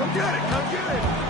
Come get it, come get it!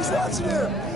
Who's watching him?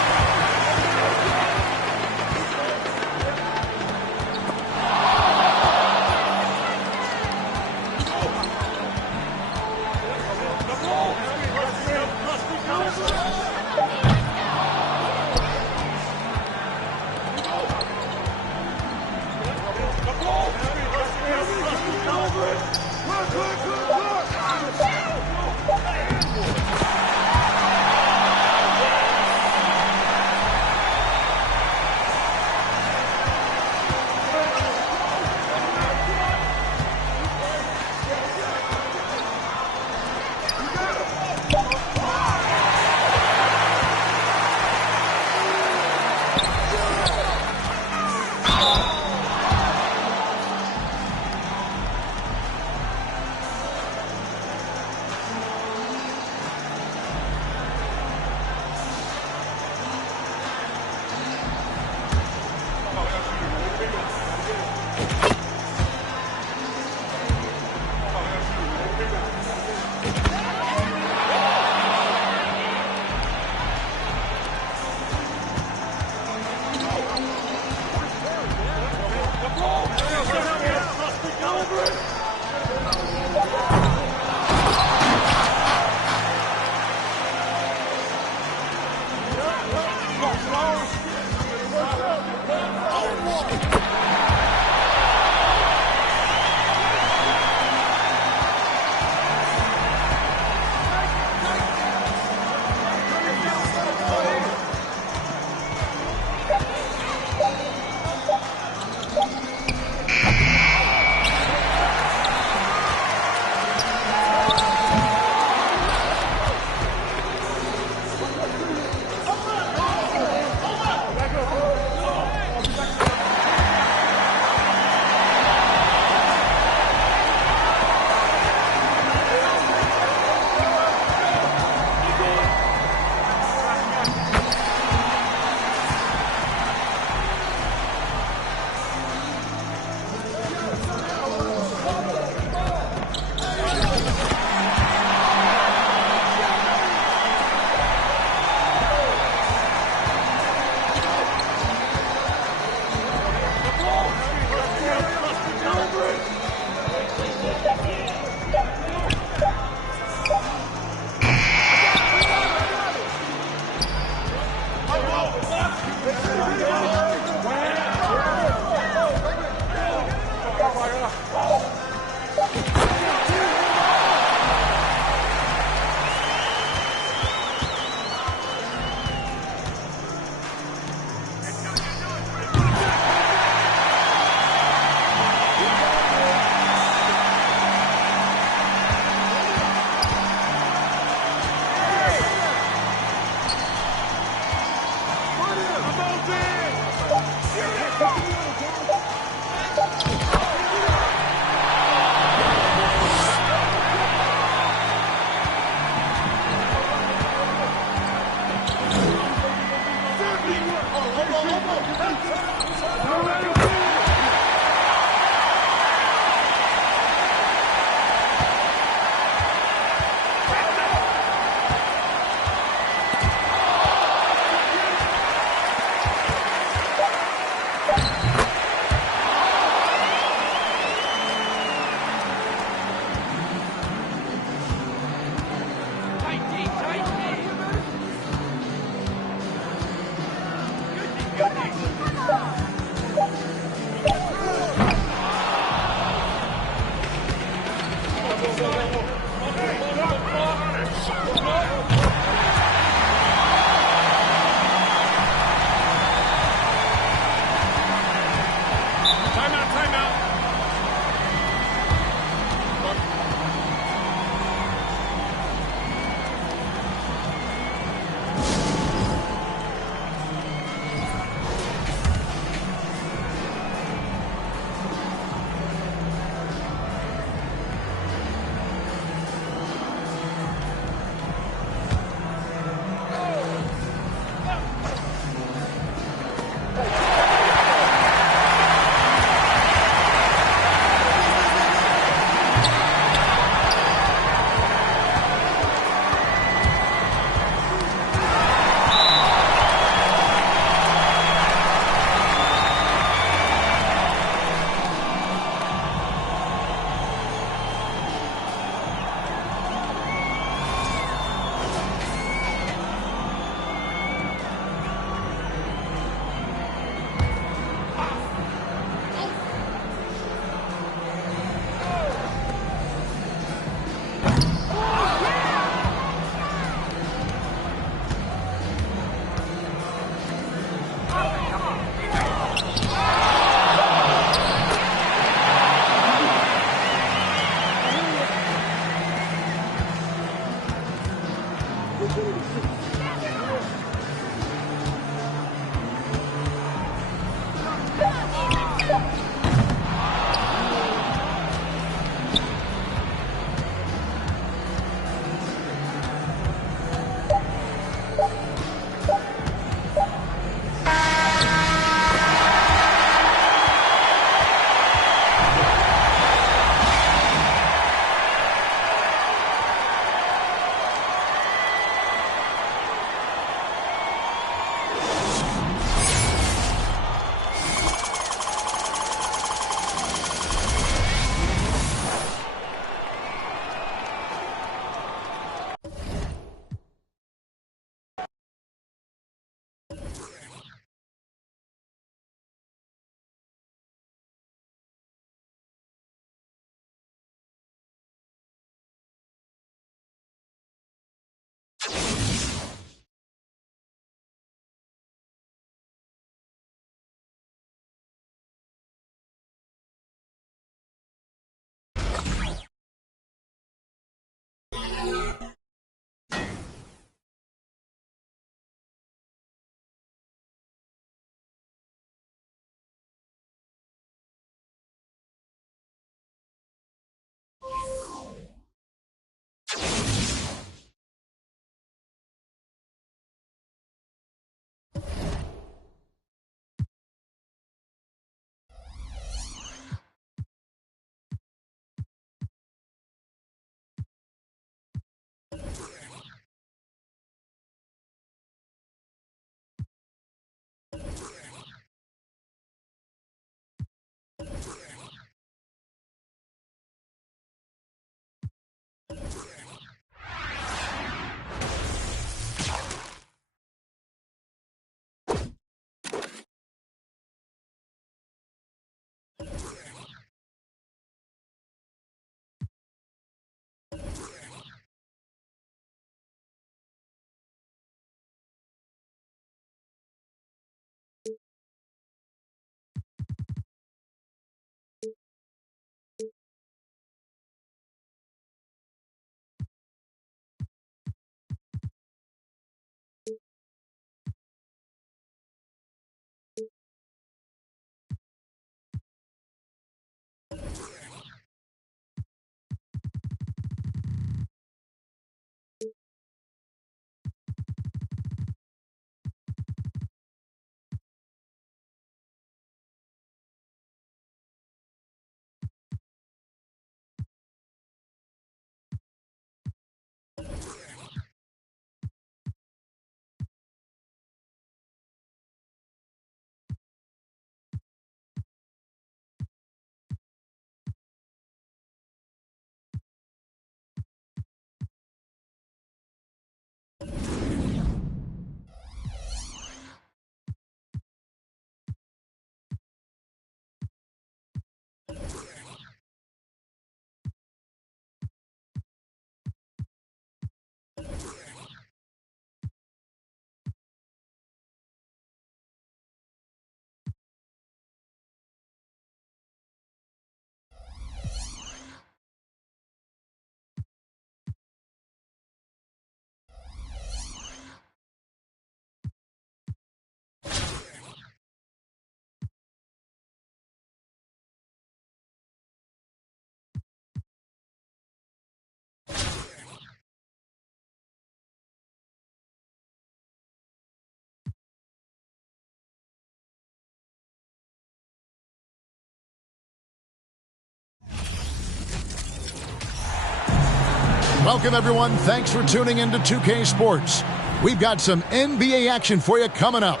Welcome, everyone. Thanks for tuning into 2K Sports. We've got some NBA action for you coming up.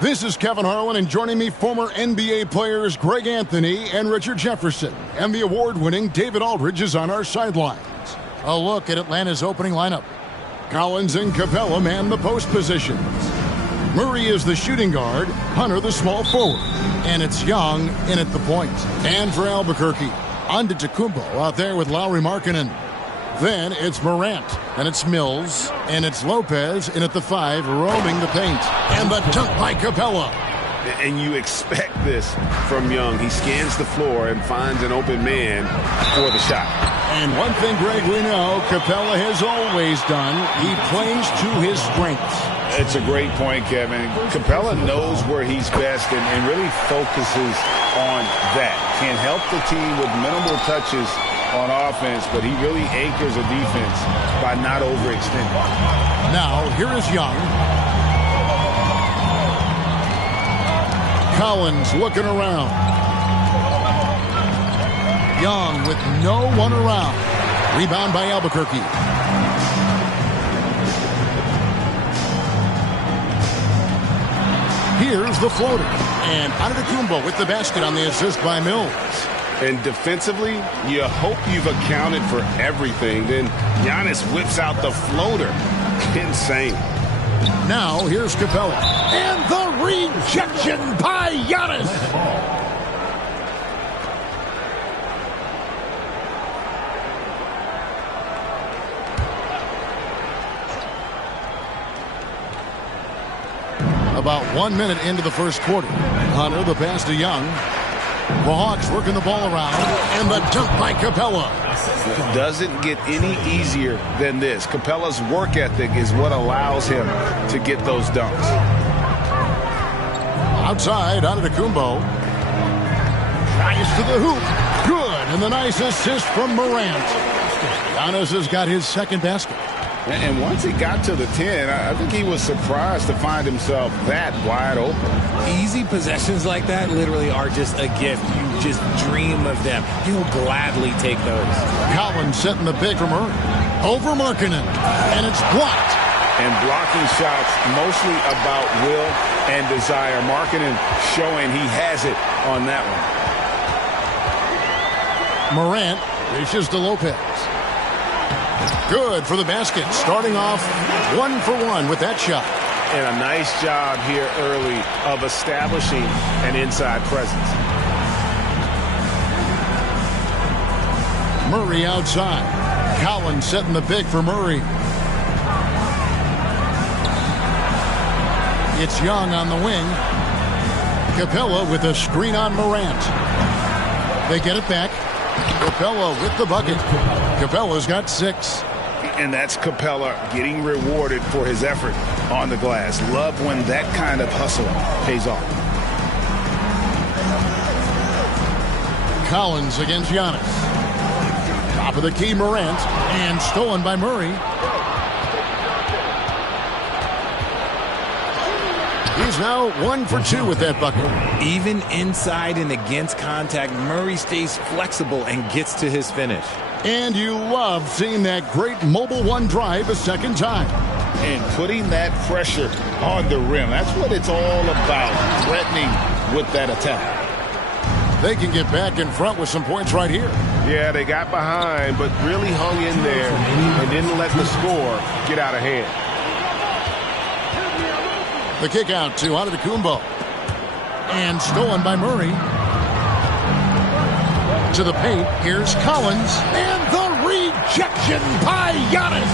This is Kevin Harlan, and joining me, former NBA players Greg Anthony and Richard Jefferson. And the award-winning David Aldridge is on our sidelines. A look at Atlanta's opening lineup. Collins and Capella man the post positions. Murray is the shooting guard, Hunter the small forward. And it's Young in at the point. And for Albuquerque, Antetokounmpo out there with Lauri Markkanen. Then it's Morant, and it's Mills, and it's Lopez in at the 5, roaming the paint. And the dunk by Capella. And you expect this from Young. He scans the floor and finds an open man for the shot. And one thing, Greg, we know Capella has always done, he plays to his strengths. It's a great point, Kevin. Capella knows where he's best and really focuses on that. Can help the team with minimal touches on offense, but he really anchors a defense by not overextending. Now, here is Young. Collins looking around. Young with no one around. Rebound by Albuquerque. Here's the floater. And Antetokounmpo with the basket on the assist by Mills. And defensively, you hope you've accounted for everything. Then Giannis whips out the floater. Insane. Now, here's Capella. And the rejection by Giannis. About 1 minute into the first quarter. Hunter, the pass to Young. The Hawks working the ball around, and the dunk by Capella. It doesn't get any easier than this. Capella's work ethic is what allows him to get those dunks. Outside, Antetokounmpo. Tries to the hoop. Good, and the nice assist from Morant. Giannis has got his second basket. And once he got to the 10, I think he was surprised to find himself that wide open. Easy possessions like that literally are just a gift. You just dream of them. He'll gladly take those. Collins setting the big from Murray. Over Markkanen, and it's blocked. And blocking shots mostly about will and desire. Markkanen showing he has it on that one. Morant reaches to Lopez. Good for the basket. Starting off 1 for 1 with that shot. And a nice job here early of establishing an inside presence. Murray outside. Collins setting the pick for Murray. It's Young on the wing. Capella with a screen on Morant. They get it back. Capella with the bucket. Capella's got 6. And that's Capella getting rewarded for his effort on the glass. Love when that kind of hustle pays off. Collins against Giannis. Top of the key, Morant. And stolen by Murray. He's now 1 for 2 with that bucket. Even inside and against contact, Murray stays flexible and gets to his finish. And you love seeing that great mobile one drive a second time. And putting that pressure on the rim. That's what it's all about, threatening with that attack. They can get back in front with some points right here. Yeah, they got behind, but really hung in there and didn't let the score get out of hand. The kick out to Antetokounmpo. And stolen by Murray. To the paint. Here's Collins. And the rejection by Giannis.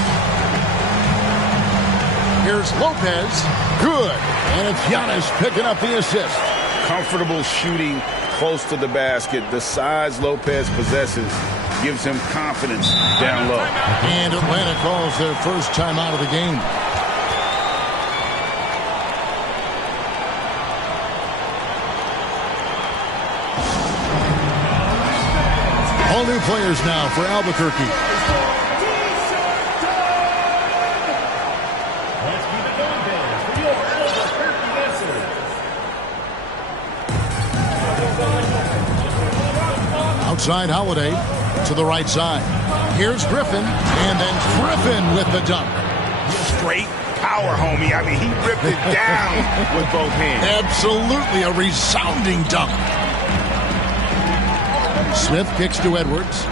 Here's Lopez. Good. And it's Giannis picking up the assist. Comfortable shooting close to the basket. The size Lopez possesses gives him confidence down low. And Atlanta calls their first time out of the game. All new players now for Albuquerque. Outside Holiday to the right side. Here's Griffin, and then Griffin with the dunk. Straight power, homie. I mean, he ripped it down with both hands. Absolutely a resounding dunk. Smith kicks to Edwards.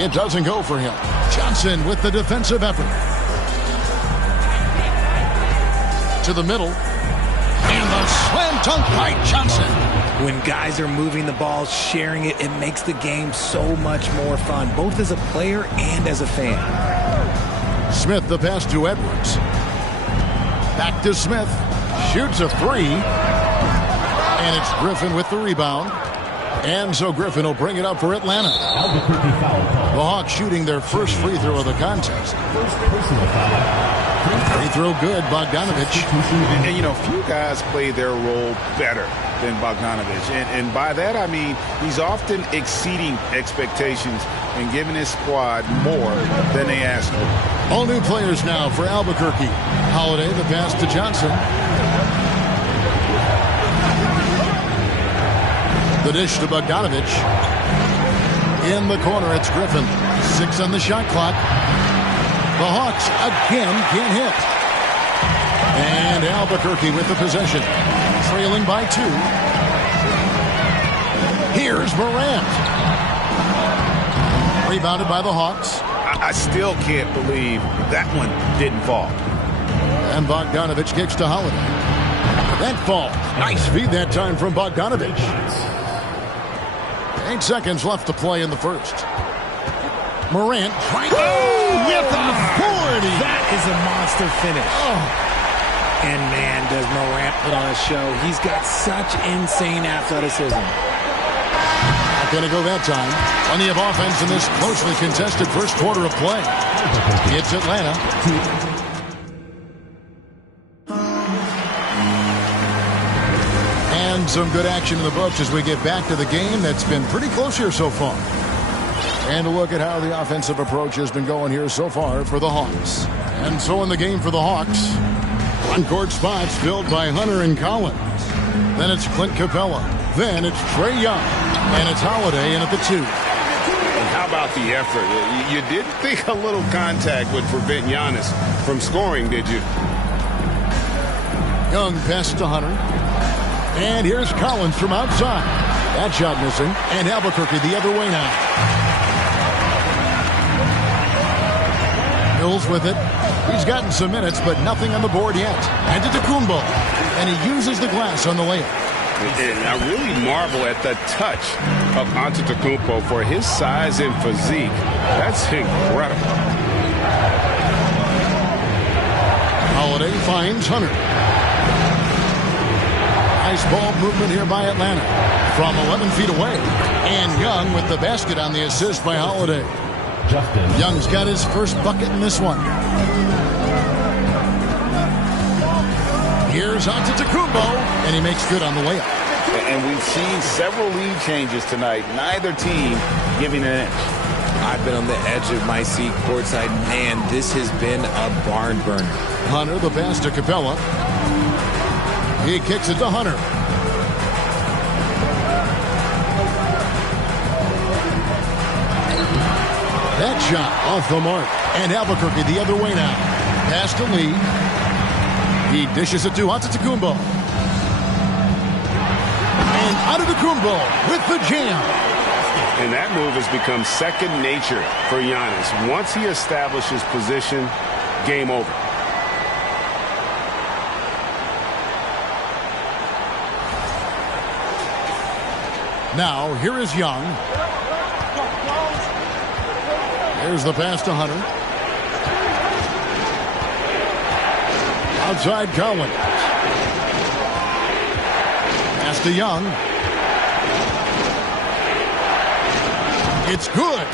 It doesn't go for him. Johnson with the defensive effort. To the middle. And the slam dunk by Johnson. When guys are moving the ball, sharing it, it makes the game so much more fun, both as a player and as a fan. Smith the pass to Edwards. Back to Smith. Shoots a 3. And it's Griffin with the rebound. And so Griffin will bring it up for Atlanta. The Hawks shooting their first free throw of the contest. Free throw good, Bogdanovich. And, you know, few guys play their role better than Bogdanovich. And by that, I mean he's often exceeding expectations and giving his squad more than they asked for. All new players now for Albuquerque. Holiday, the pass to Johnson. The dish to Bogdanovich. In the corner, it's Griffin. 6 on the shot clock. The Hawks again can't hit. And Albuquerque with the possession. Trailing by 2. Here's Morant. Rebounded by the Hawks. I still can't believe that one didn't fall. And Bogdanovich kicks to Holiday. That falls. Nice feed that time from Bogdanovich. 8 seconds left to play in the first. Morant trying to with authority. That is a monster finish. Oh. And man, does Morant put on a show. He's got such insane athleticism. Not going to go that time. Plenty of offense in this closely contested first quarter of play. It's Atlanta. And some good action in the books as we get back to the game that's been pretty close here so far. And a look at how the offensive approach has been going here so far for the Hawks. And so in the game for the Hawks, on-court spots filled by Hunter and Collins. Then it's Clint Capella. Then it's Trae Young. And it's Holiday in at the 2. And how about the effort? You didn't think a little contact would prevent Giannis from scoring, did you? Young pass to Hunter. And here's Collins from outside. That shot missing. And Albuquerque the other way now. Mills with it. He's gotten some minutes, but nothing on the board yet. And to Tecumbo. And he uses the glass on the layup. And I really marvel at the touch of Antetokounmpo for his size and physique. That's incredible. Holiday finds Hunter. Nice ball movement here by Atlanta from 11 feet away. And Young with the basket on the assist by Holiday. Young's got his first bucket in this one. Here's Antetokounmpo, and he makes good on the layup. And we've seen several lead changes tonight. Neither team giving an inch. I've been on the edge of my seat courtside. Man, this has been a barn burner. Hunter, the pass to Capella. He kicks it to Hunter. That shot off the mark. And Albuquerque the other way now. Pass to Lee. He dishes it to Antetokounmpo. And Antetokounmpo with the jam. And that move has become second nature for Giannis. Once he establishes position, game over. Now, here is Young. There's the pass to Hunter. Outside Collins. Pass to Young. It's good.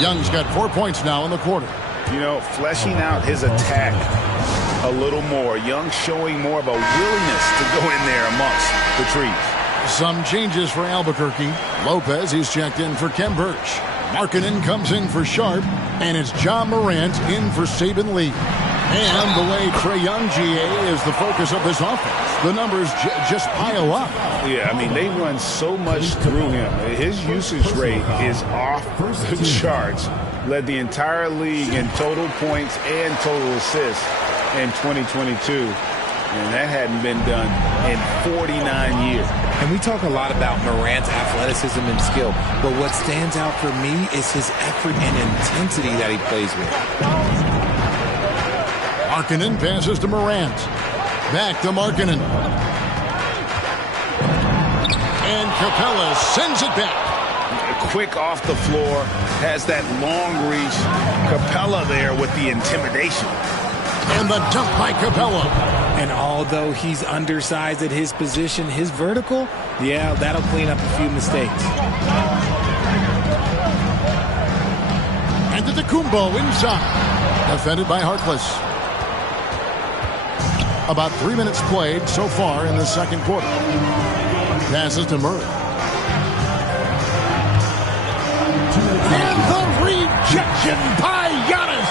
Young's got 4 points now in the quarter. You know, fleshing out his attack a little more. Young showing more of a willingness to go in there amongst the trees. Some changes for Albuquerque. Lopez, he's checked in for Kem Birch. Markkanen comes in for Sharp. And it's John Morant in for Saban Lee. And the way Trae Young, GA, is the focus of this offense. The numbers just pile up. Yeah, I mean, they run so much through him. His usage rate is off the charts. Led the entire league in total points and total assists in 2022. And that hadn't been done in 49 years. And we talk a lot about Morant's athleticism and skill, but what stands out for me is his effort and intensity that he plays with. Markkanen passes to Morant. Back to Markkanen. And Capella sends it back. Quick off the floor, has that long reach. Capella there with the intimidation. And the dunk by Capella. And although he's undersized at his position, his vertical, yeah, that'll clean up a few mistakes. And to Tecumbo inside. Defended by Harkless. About 3 minutes played so far in the second quarter. Passes to Murray. And the rejection by Giannis.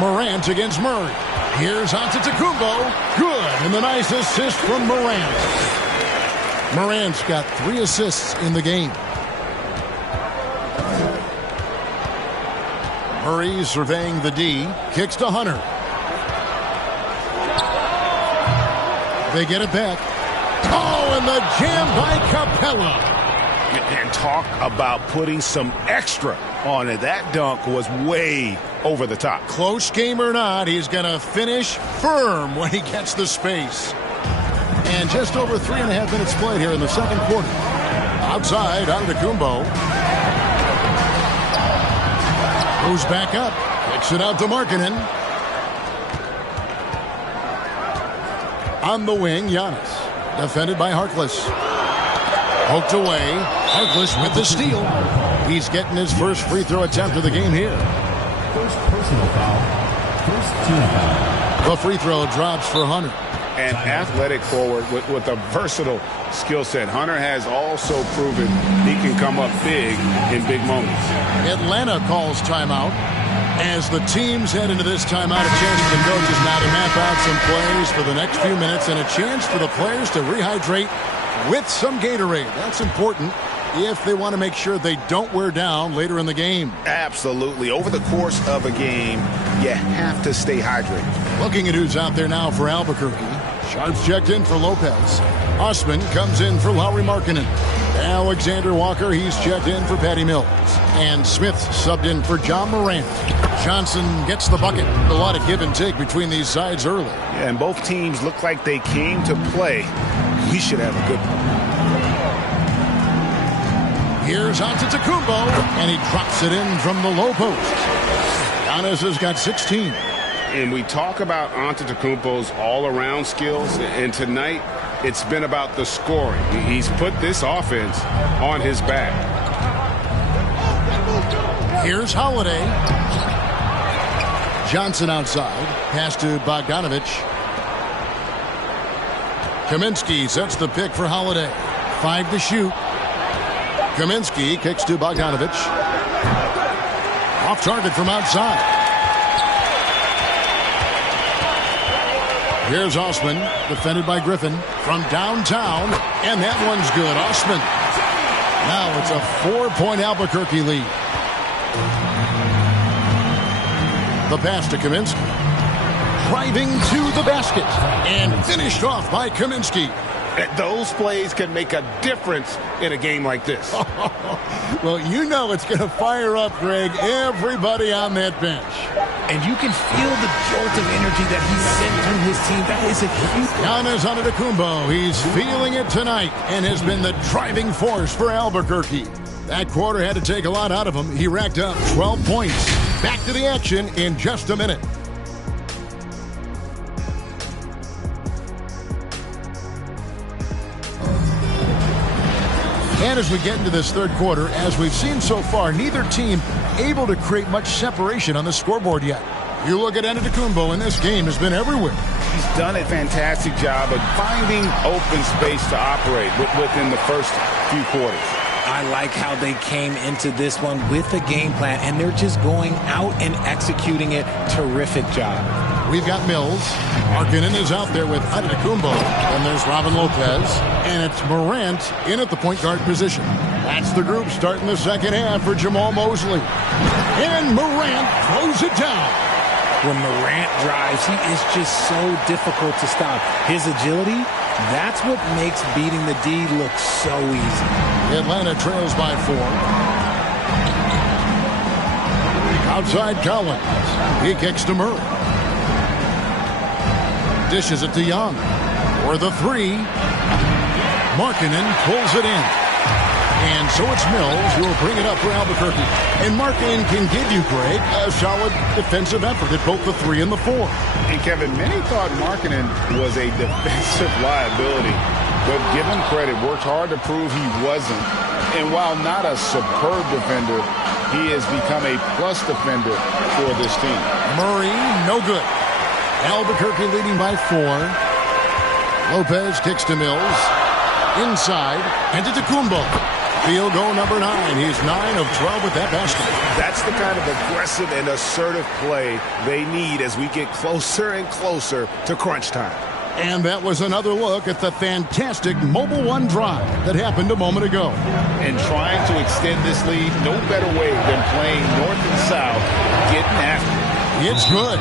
Morant against Murray. Here's Antetokounmpo. Good. And the nice assist from Morant. Morant's got 3 assists in the game. Murray surveying the D. Kicks to Hunter. They get it back. Oh, and the jam by Capella. And talk about putting some extra on it. That dunk was way over the top. Close game or not, he's going to finish firm when he gets the space. And just over 3.5 minutes played here in the second quarter. Outside, Antetokounmpo. Goes back up. Kicks it out to Markkanen. On the wing, Giannis. Defended by Harkless. Poked away. Harkless with the steal. He's getting his first free throw attempt of the game here. First personal foul. First team foul. The free throw drops for Hunter. An athletic forward with a versatile skill set. Hunter has also proven he can come up big in big moments. Atlanta calls timeout. As the teams head into this timeout, a chance for the coaches now to map out some plays for the next few minutes and a chance for the players to rehydrate with some Gatorade. That's important if they want to make sure they don't wear down later in the game. Absolutely. Over the course of a game, you have to stay hydrated. Looking at who's out there now for Albuquerque. Sharps checked in for Lopez. Osman comes in for Lauri Markkanen. Alexander Walker, he's checked in for Patty Mills. And Smith subbed in for John Morant. Johnson gets the bucket. A lot of give and take between these sides early. Yeah, and both teams look like they came to play. We should have a good one. Here's Antetokounmpo, and he drops it in from the low post. Giannis has got 16. And we talk about Antetokounmpo's all-around skills, and tonight it's been about the scoring. He's put this offense on his back. Here's Holiday. Johnson outside. Pass to Bogdanovich. Kaminsky sets the pick for Holiday. 5 to shoot. Kaminsky kicks to Bogdanovich. Off target from outside. Here's Osman, defended by Griffin from downtown, and that one's good. Osman. Now it's a 4-point Albuquerque lead. The pass to Kaminsky. Driving to the basket and finished off by Kaminsky. Those plays can make a difference in a game like this. Well, you know it's going to fire up, Greg, everybody on that bench. And you can feel the jolt of energy that he sent through his team. That is a huge... Giannis Antetokounmpo, he's feeling it tonight and has been the driving force for Albuquerque. That quarter had to take a lot out of him. He racked up 12 points. Back to the action in just a minute. And as we get into this third quarter, as we've seen so far, neither team able to create much separation on the scoreboard yet. You look at Antetokounmpo, and this game has been everywhere. He's done a fantastic job of finding open space to operate within the first few quarters. I like how they came into this one with a game plan, and they're just going out and executing it. Terrific job. We've got Mills. Markkanen is out there with Antetokounmpo. And there's Robin Lopez. And it's Morant in at the point guard position. That's the group starting the second half for Jamal Mosley. And Morant throws it down. When Morant drives, he is just so difficult to stop. His agility, that's what makes beating the D look so easy. Atlanta trails by 4. Outside Collins. He kicks to Murray. Dishes it to Young. For the 3. Markkanen pulls it in. And so it's Mills who will bring it up for Albuquerque. And Markkanen can give you, Greg, a solid defensive effort at both the 3 and the 4. And Kevin, many thought Markkanen was a defensive liability, but give him credit, worked hard to prove he wasn't. And while not a superb defender, he has become a plus defender for this team. Murray, no good. Albuquerque leading by 4. Lopez kicks to Mills. Inside, and to Antetokounmpo. Field goal number 9. He's 9 of 12 with that basket. That's the kind of aggressive and assertive play they need as we get closer and closer to crunch time. And that was another look at the fantastic Mobile One drive that happened a moment ago. And trying to extend this lead, no better way than playing north and south, getting after it. It's good.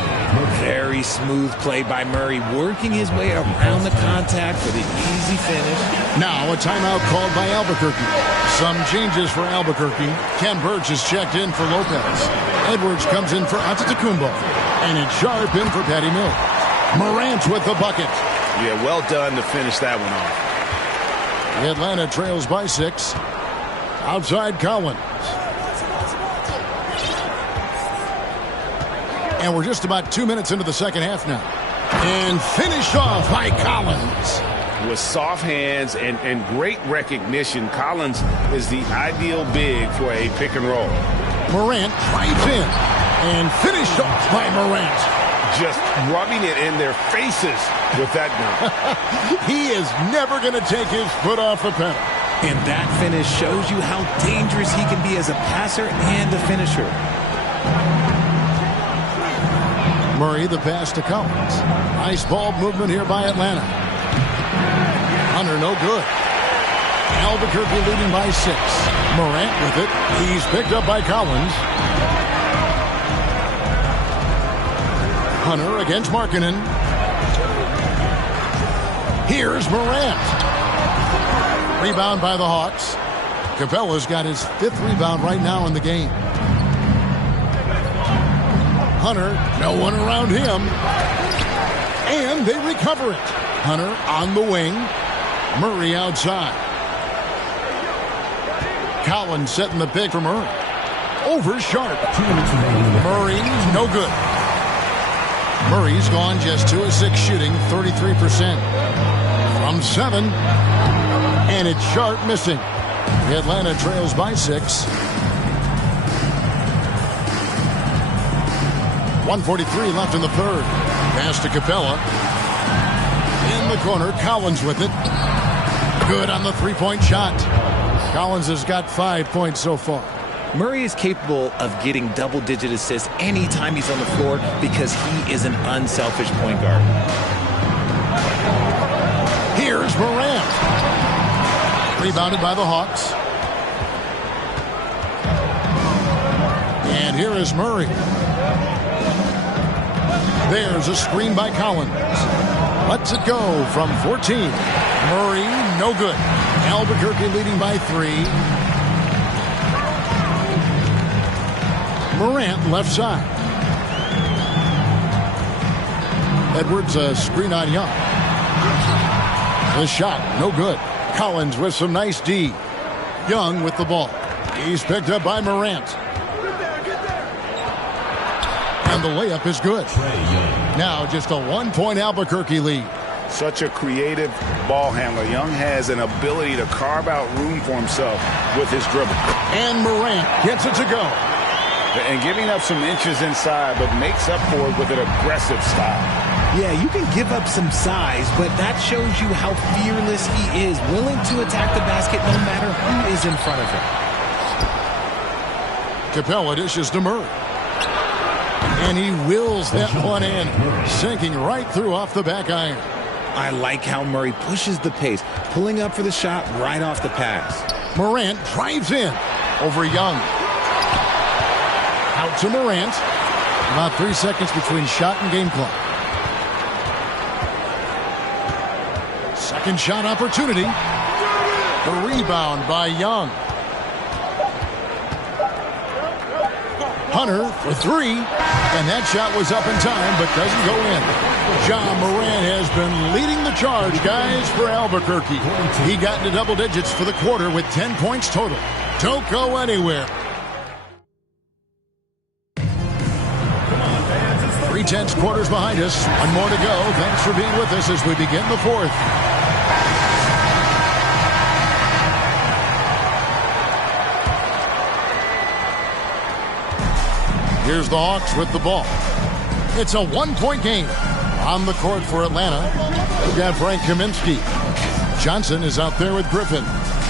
Very smooth play by Murray, working his way around the contact for the easy finish. Now a timeout called by Albuquerque. Some changes for Albuquerque. Ken Birch is checked in for Lopez. Edwards comes in for Antetokounmpo. And it's Sharp in for Patty Mills. Morant with the bucket. Yeah, well done to finish that one off. Atlanta trails by 6. Outside Collins. And we're just about 2 minutes into the second half now. And finished off by Collins. With soft hands and great recognition, Collins is the ideal big for a pick and roll. Morant drives in. And finished off by Morant. Just rubbing it in their faces with that gun. He is never going to take his foot off the pedal. And that finish shows you how dangerous he can be as a passer and a finisher. Murray, the pass to Collins. Nice ball movement here by Atlanta. Hunter, no good. Albuquerque leading by 6. Morant with it. He's picked up by Collins. Hunter against Markkanen. Here's Morant. Rebound by the Hawks. Capella's got his 5th rebound right now in the game. Hunter, no one around him. And they recover it. Hunter on the wing. Murray outside. Collins setting the pick for Murray. Over Sharp. Murray, no good. Murray's gone just 2 of 6 shooting, 33%. From 7. And it's Sharp missing. Atlanta trails by 6. 1:43 left in the 3rd. Pass to Capella. In the corner, Collins with it. Good on the 3-point shot. Collins has got 5 points so far. Murray is capable of getting double-digit assists anytime he's on the floor because he is an unselfish point guard. Here's Morant. Rebounded by the Hawks. And here is Murray. There's a screen by Collins. Lets it go from 14. Murray, no good. Albuquerque leading by 3. Morant left side. Edwards a screen on Young. The shot, no good. Collins with some nice D. Young with the ball. He's picked up by Morant. And the layup is good. Now just a 1-point Albuquerque lead. Such a creative ball handler. Young has an ability to carve out room for himself with his dribble. And Morant gets it to go. And giving up some inches inside, but makes up for it with an aggressive style. Yeah, you can give up some size, but that shows you how fearless he is, willing to attack the basket no matter who is in front of him. Capella dishes to Murray. And he wills that one in, sinking right through off the back iron. I like how Murray pushes the pace, pulling up for the shot right off the pass. Morant drives in over Young. Out to Morant. About 3 seconds between shot and game clock. Second shot opportunity. The rebound by Young. Hunter for 3. And that shot was up in time, but doesn't go in. John Morant has been leading the charge, guys, for Albuquerque. He got into double digits for the quarter with 10 points total. Don't go anywhere. 3/10 quarters behind us. One more to go. Thanks for being with us as we begin the 4th. Here's the Hawks with the ball. It's a 1-point game. On the court for Atlanta, we've got Frank Kaminsky. Johnson is out there with Griffin.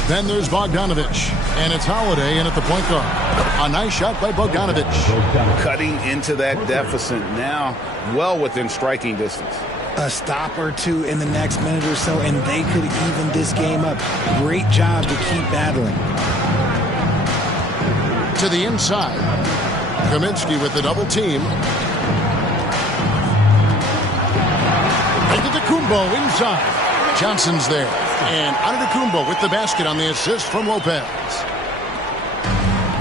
Then there's Bogdanovich. And it's Holiday in at the point guard. A nice shot by Bogdanovich. Cutting into that deficit now, well within striking distance. A stop or two in the next minute or so, and they could even this game up. Great job to keep battling. To the inside. Kaminsky with the double team. Antetokounmpo inside. Johnson's there. And Antetokounmpo with the basket on the assist from Lopez.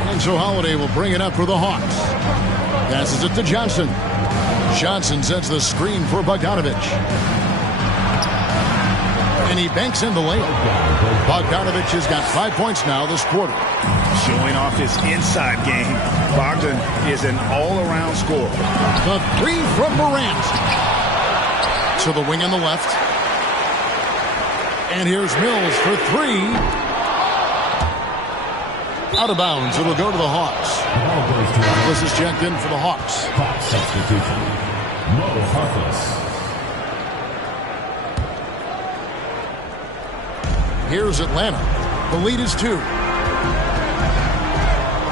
And so Holiday will bring it up for the Hawks. Passes it to Johnson. Johnson sets the screen for Bogdanovich. And he banks in the layup. Bogdanovich has got 5 points now this quarter. Showing off his inside game. Bogdan is an all-around scorer. The 3 from Morant. To the wing on the left. And here's Mills for 3. Out of bounds. It'll go to the Hawks. This is checked in for the Hawks. Hawks substitution. Mo Harkless. Here's Atlanta. The lead is 2.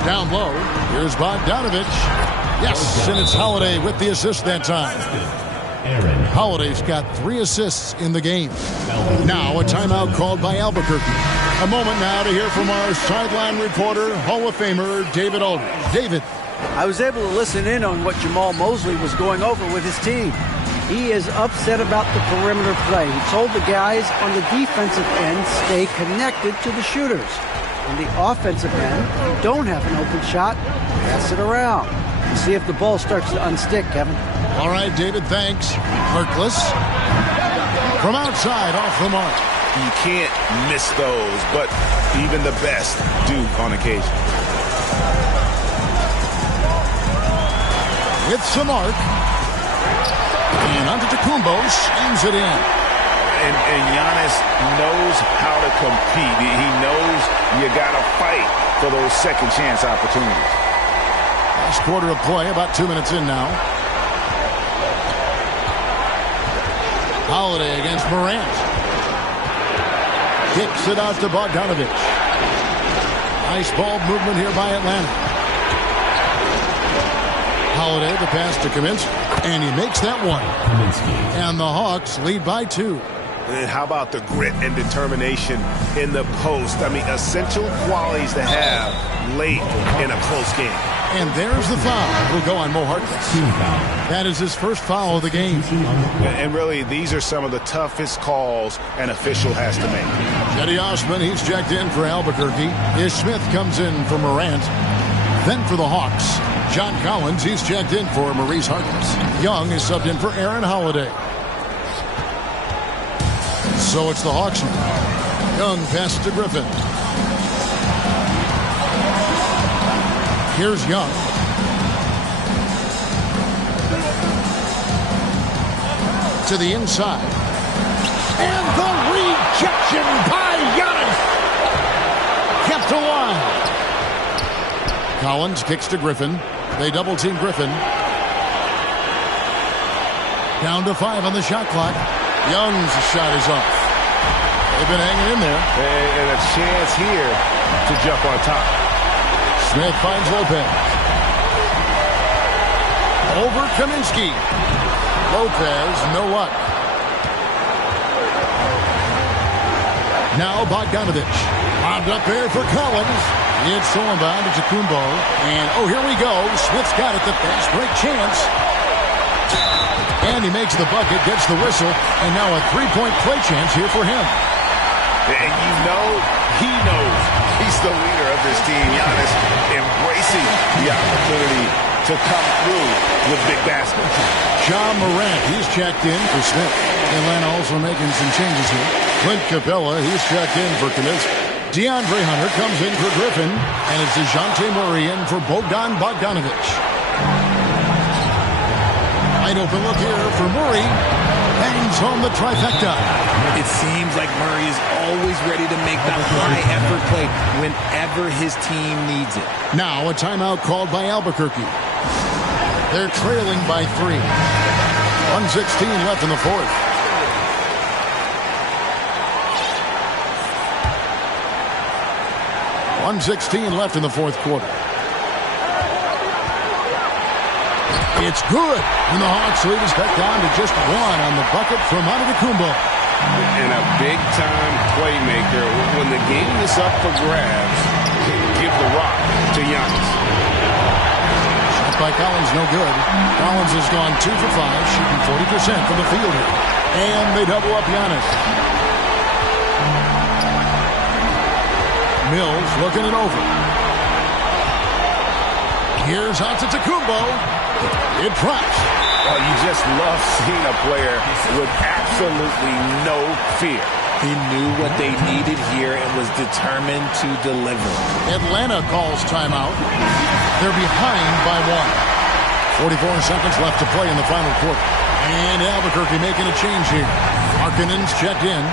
Down low. Here's Bogdanovich. Yes, and it's Holiday with the assist that time. Holiday's got 3 assists in the game. Now a timeout called by Albuquerque. A moment now to hear from our sideline reporter, Hall of Famer David Aldridge. David. I was able to listen in on what Jamal Mosley was going over with his team. He is upset about the perimeter play. He told the guys on the defensive end, stay connected to the shooters. On the offensive end, if you don't have an open shot, pass it around. And see if the ball starts to unstick, Kevin. All right, David, thanks. Harkless. From outside, off the mark. You can't miss those, but even the best do on occasion. It's the mark. And Antetokounmpo slams it in. And Giannis knows how to compete. He knows you got to fight for those second chance opportunities. Last quarter of play, about 2 minutes in now. Holiday against Morant. Kicks it out to Bogdanovich. Nice ball movement here by Atlanta. Holiday, the pass to Kaminsky, and he makes that one. And the Hawks lead by 2. And how about the grit and determination in the post? I mean, essential qualities to have late in a close game. And there's the foul. It'll go on Mo Harkless. That is his first foul of the game. And really, these are some of the toughest calls an official has to make. Cedi Osman, he's checked in for Albuquerque. Ish Smith comes in for Morant. Then for the Hawks, John Collins, he's checked in for Maurice Harkless. Young is subbed in for Aaron Holiday. So it's the Hawks now. Young passes to Griffin. Here's Young. To the inside. And the rejection by Giannis. Kept alive. Collins kicks to Griffin. They double team Griffin. Down to 5 on the shot clock. Young's shot is off. They've been hanging in there. And a chance here to jump on top. Smith finds Lopez. Over Kaminsky. Lopez, no luck. Now Bogdanovich. Bobbed up there for Collins. It's stolen by Antetokounmpo. And, oh, here we go. Smith's got it. The fast break chance. And he makes the bucket, gets the whistle, and now a three-point play chance here for him. And you know he knows he's the leader of this team. Giannis embracing the opportunity to come through with big baskets. John Morant, he's checked in for Smith. Atlanta also making some changes here. Clint Capella, he's checked in for Kaminsky. DeAndre Hunter comes in for Griffin, and it's DeJounte Murray in for Bogdanovich. Wide open look here for Murray. Bangs home the trifecta. It seems like Murray is always ready to make the high-effort play whenever his team needs it. Now a timeout called by Albuquerque. They're trailing by 3. 1:16 left in the fourth. .116 left in the fourth quarter. It's good. And the Hawks lead us back down to just 1 on the bucket from Antetokounmpo. And a big-time playmaker. When the game is up for grabs, give the rock to Giannis. Shot by Collins, no good. Collins has gone 2 for 5, shooting 40% from the field here. And they double up Giannis. Mills looking it over. Here's Antetokounmpo. It drops. Oh, you just love seeing a player with absolutely no fear. He knew what they needed here and was determined to deliver. Atlanta calls timeout. They're behind by 1. 44 seconds left to play in the final quarter. And Albuquerque making a change here. Markkanen's checked in.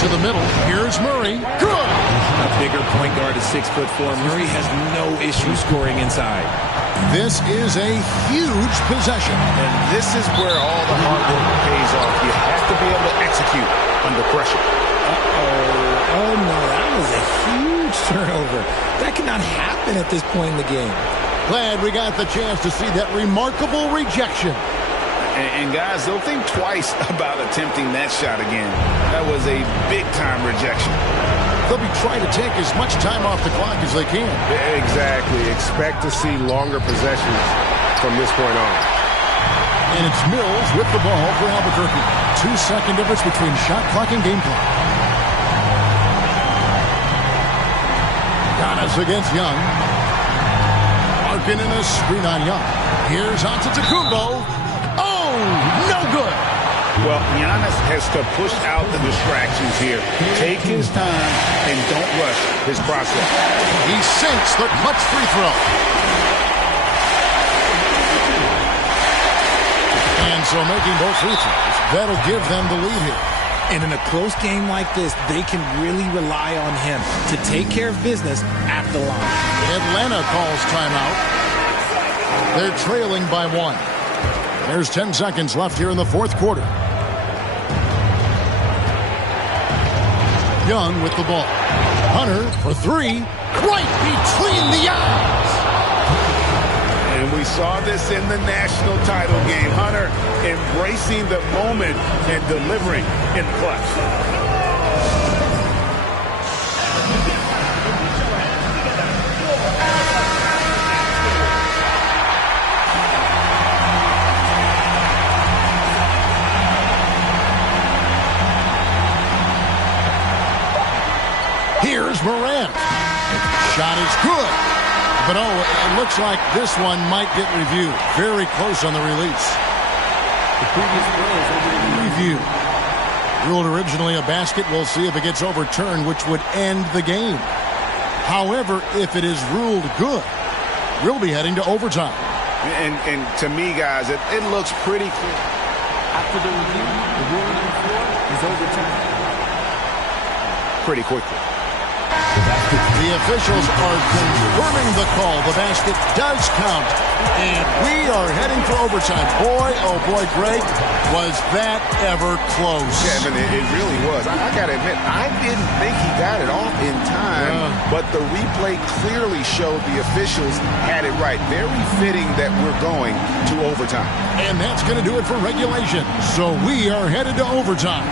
To the middle. Here's Murray. Good. A bigger point guard at 6'4". Murray has no issue scoring inside. This is a huge possession. And this is where all the hard work pays off. You have to be able to execute under pressure. Oh no, that was a huge turnover. That cannot happen at this point in the game. Glad we got the chance to see that remarkable rejection. And guys, they'll think twice about attempting that shot again. That was a big-time rejection. they'll be trying to take as much time off the clock as they can. Exactly. Expect to see longer possessions from this point on. And it's Mills with the ball for Albuquerque. 2-second difference between shot clock and game clock. Giannis against Young. Markin in a screen on Young. Here's Antetokounmpo. Oh, no good. Well, Giannis has to push out the distractions here. Take his time and don't rush his process. He sinks the clutch free throw. And so making both free throws, that'll give them the lead here. And in a close game like this, they can really rely on him to take care of business at the line. Atlanta calls timeout. They're trailing by 1. There's 10 seconds left here in the fourth quarter. Young with the ball. Hunter for 3. Right between the eyes. And we saw this in the national title game. Hunter embracing the moment and delivering in the clutch. Here's Morant. Shot is good. But, it looks like this one might get reviewed. Very close on the release. The previous play is Review. Ruled originally a basket. We'll see if it gets overturned, which would end the game. However, if it is ruled good, we'll be heading to overtime. And to me, guys, it looks pretty clear. After the review, the ruling on the floor is overturned. Pretty quickly. The officials are confirming the call. The basket does count. And we are heading for overtime. Boy, oh boy, Greg, was that ever close. Kevin, it really was. I got to admit, I didn't think he got it off in time. But the replay clearly showed the officials had it right. Very fitting that we're going to overtime. And that's going to do it for regulation. So we are headed to overtime.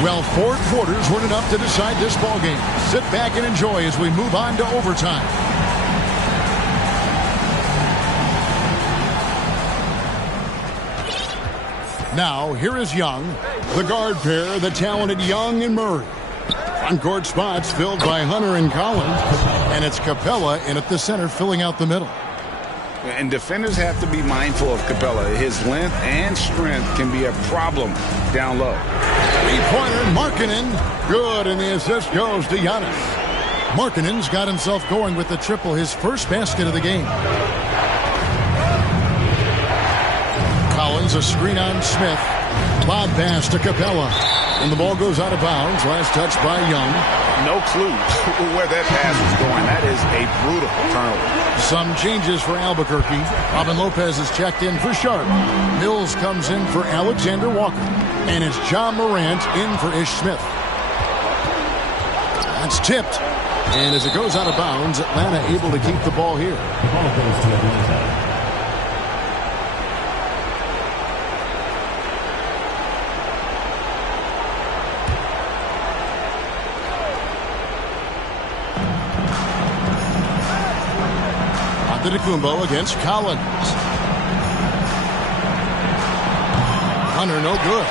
Well, 4 quarters weren't enough to decide this ballgame. Sit back and enjoy as we move on to overtime. Now, here is Young, the guard pair, the talented Young and Murray. On-court spots filled by Hunter and Collins, and it's Capella in at the center filling out the middle. And defenders have to be mindful of Capella. His length and strength can be a problem down low. Three-pointer, Markkanen. Good, and the assist goes to Giannis. Markkanen's got himself going with the triple, his first basket of the game. Collins, a screen on Smith. Lob pass to Capella. And the ball goes out of bounds. Last touch by Young. No clue where that pass was going. That is a brutal turnover. Some changes for Albuquerque. Robin Lopez is checked in for Sharp. Mills comes in for Alexander Walker. And it's John Morant in for Ish Smith. That's tipped. And as it goes out of bounds, Atlanta able to keep the ball here. The ball goes to Atlanta. Antetokounmpo against Collins. Hunter, no good.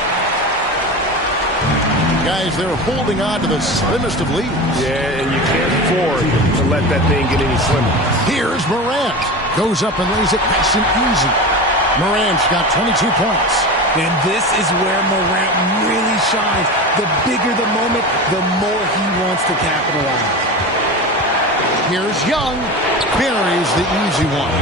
Guys, they're holding on to the slimmest of leads. Yeah, and you can't afford to let that thing get any slimmer. Here's Morant. Goes up and lays it nice and easy. Morant's got 22 points. And this is where Morant really shines. The bigger the moment, the more he wants to capitalize. Here's Young. Buries the easy one.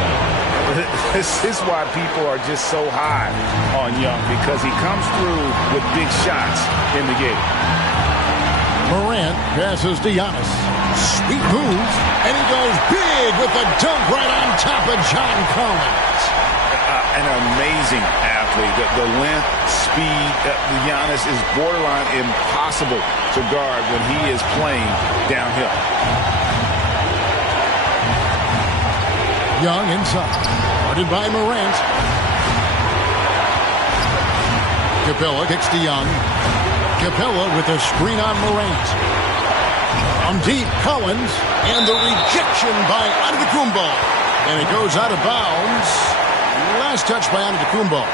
This is why people are just so high on Young, because he comes through with big shots in the game. Morant passes to Giannis. Sweet move. And he goes big with the dunk right on top of John Collins. An amazing athlete. The length, speed, Giannis is borderline impossible to guard when he is playing downhill. Young inside. Guarded by Morant. Capella kicks to Young. Capella with a screen on Morant. From deep, Collins, and the rejection by Antetokounmpo. And it goes out of bounds. Last touch by Antetokounmpo.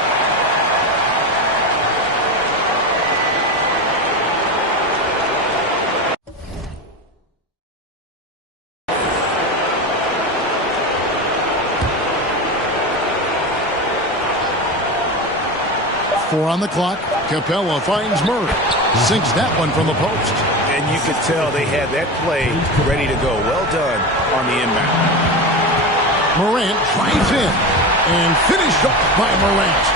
Four on the clock. Capella finds Murray. Sinks that one from the post. And you could tell they had that play ready to go. Well done on the inbound. Morant drives in and finished off by Morant.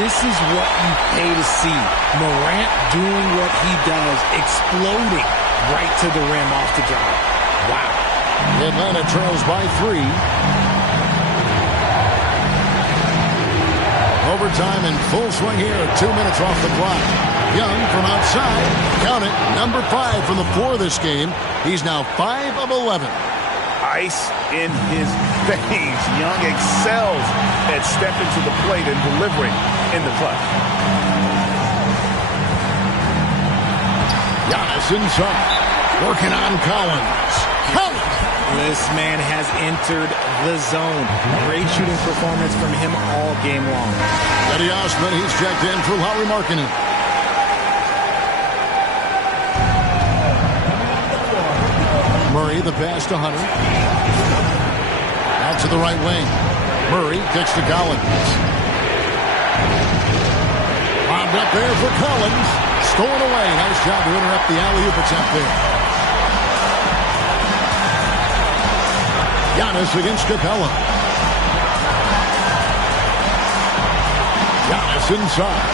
This is what you pay to see. Morant doing what he does, exploding right to the rim off the drive. Wow. Atlanta trails by 3. Overtime in full swing here. 2 minutes off the clock. Young from outside. Count it. Number 5 from the floor this game. He's now 5 of 11. Ice in his veins. Young excels at stepping to the plate and delivering in the clutch. Giannis inside. Working on Collins. Collins. This man has entered the zone. Great shooting performance from him all game long. Eddie Osman, he's checked in for Lauri Markkanen. Murray, the pass to Hunter. Out to the right wing. Murray kicks to Collins. Bombed up there for Collins. Stolen away. Nice job to interrupt the alley-oop attempt there. Giannis against Capella. Giannis inside.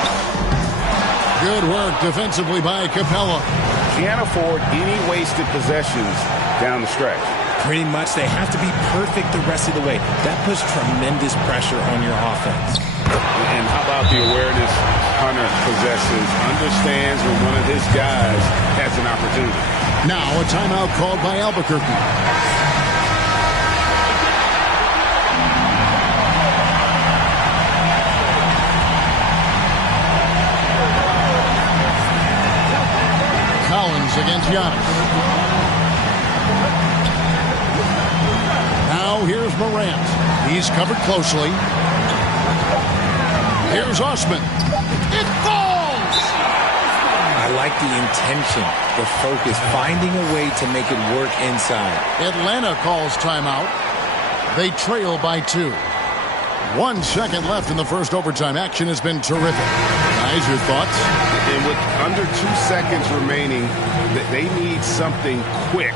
Good work defensively by Capella. Can't afford any wasted possessions down the stretch. Pretty much they have to be perfect the rest of the way. That puts tremendous pressure on your offense. And how about the awareness Hunter possesses? Understands when one of his guys has an opportunity. Now a timeout called by Albuquerque. Collins against Giannis. Now here's Morant. He's covered closely. Here's Osman. It falls! I like the intention, the focus, finding a way to make it work inside. Atlanta calls timeout. They trail by 2. 1 second left in the first overtime. Action has been terrific. Guys, your thoughts? And with under 2 seconds remaining, they need something quick.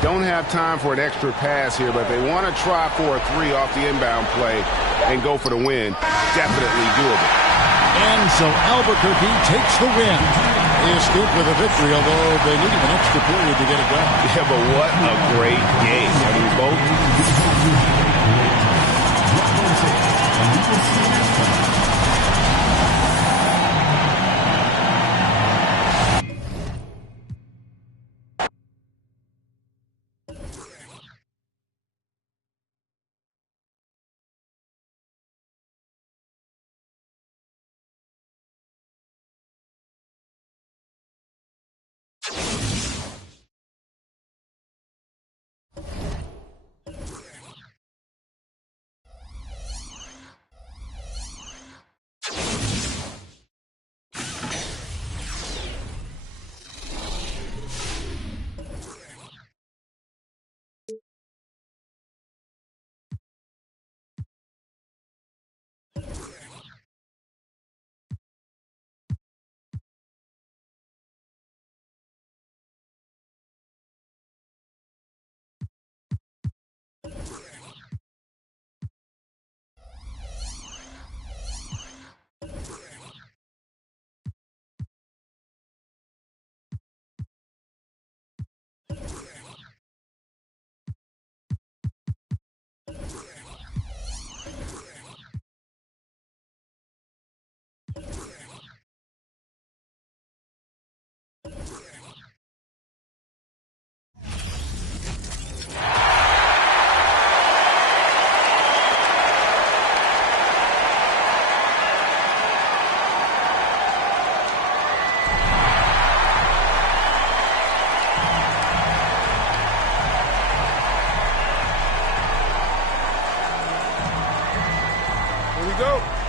Don't have time for an extra pass here, but they want to try for a 3 off the inbound play and go for the win. Definitely doable. And so Albuquerque takes the win. They escape with a victory, although they need an extra period to get it done. Yeah, but what a great game. I mean, both. we go.